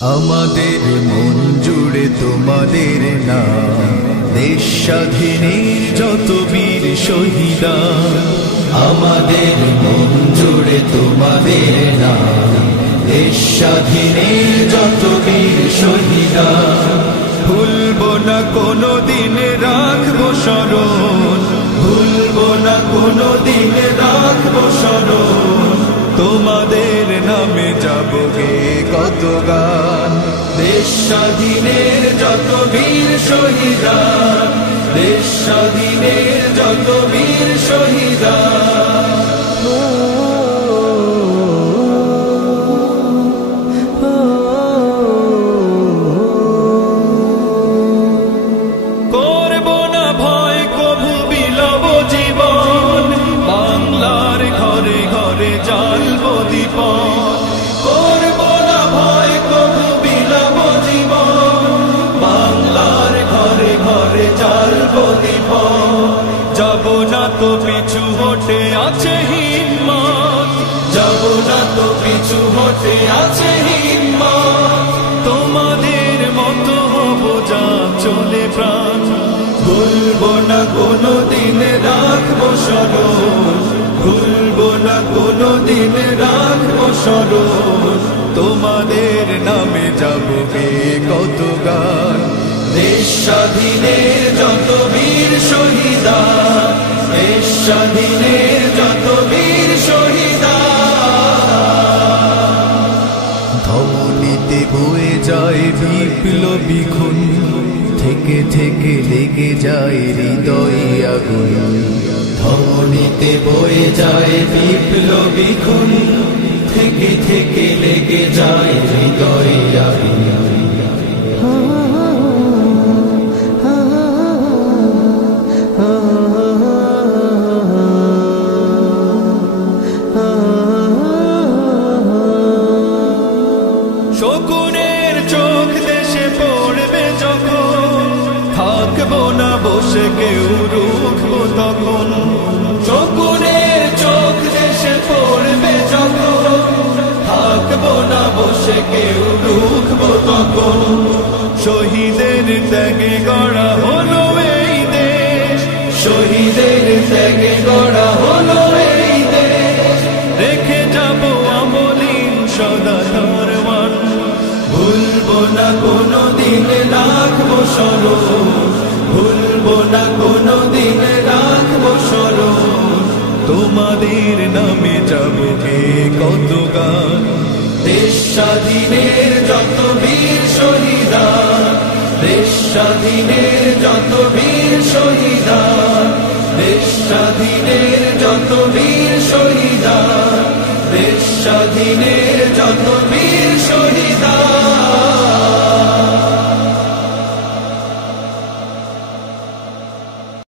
আমাদের মন জুড়ে তোমাদের নাম, দেশ স্বাধীনের যত বীর শহীদা। আমাদের মন জুড়ে তোমাদের নাম, দেশ স্বাধীনের যত বীর শহীদা। ভুলবো না কোনো দিন, রাখবো স্মরণ, ভুলবো না কোনো দিন, রাখবো স্মরণ। তোমাদের নামে যাব গে কত গান, দেশ স্বাধীনের যত বীর শহীদা, দেশ স্বাধীনের যত বীর শহীদা। করবো না ভয় কভু বিলাব জীবন, বাংলার ঘরে ঘরে জ্বালবো দীপন। করবো না ভয় কভু বিলাব জীবন, বাংলার ঘরে ঘরে জ্বালবো দীপন। যাব না তো পিছু হটে আছে হিম্মত, যাব না তো পিছু হটে আছে হিম্মত। তোমাদের মতো হব যা চলে প্রাণ, ভুলবো না কোনো দিন, রাখবো স্মরণ, ভুলবো না কোনো দিন, রাখবো স্মরণ। তোমাদের নামে যাব গে কত গান, দেশ স্বাধীনের যত বীর শহীদা, দেশ স্বাধীনের যত বীর শহীদা। ধমনীতে বয়ে যায় বিপ্লবী খুন, থেকে থেকে লেগে যায় হৃদয়ে আগুন। ধমনীতে বয়ে যায় বিপ্লবী খুন, থেকে থেকে লেগে যায় হৃদয়ে আগুন। শকুনের চোখ দেশে পড়বে যখন, থাকবো না বসে কেউ রুখবো তখন। শকুনের চোখ দেশে পড়বে যখন, থাকবো না বসে কেউ রুখবো তখন। শহীদের ত্যাগে গড়া হলো এই দেশ, শহীদের ত্যাগে গড়া হলো এই দেশ। রেখে যাবো আমলিন সদা তার মান, ভুলবো না কোনো দিন, রাখবো স্মরণ, ভুলবো না কোনো দিন, রাখবো স্মরণ। তোমাদের নামে যাব গে কত গান, দেশ স্বাধীনের যত বীর শহীদা, দেশ স্বাধীনের যত বীর শহীদা, দেশ স্বাধীনের যত বীর শহীদা, দেশ স্বাধীনের যত বীর শহীদা।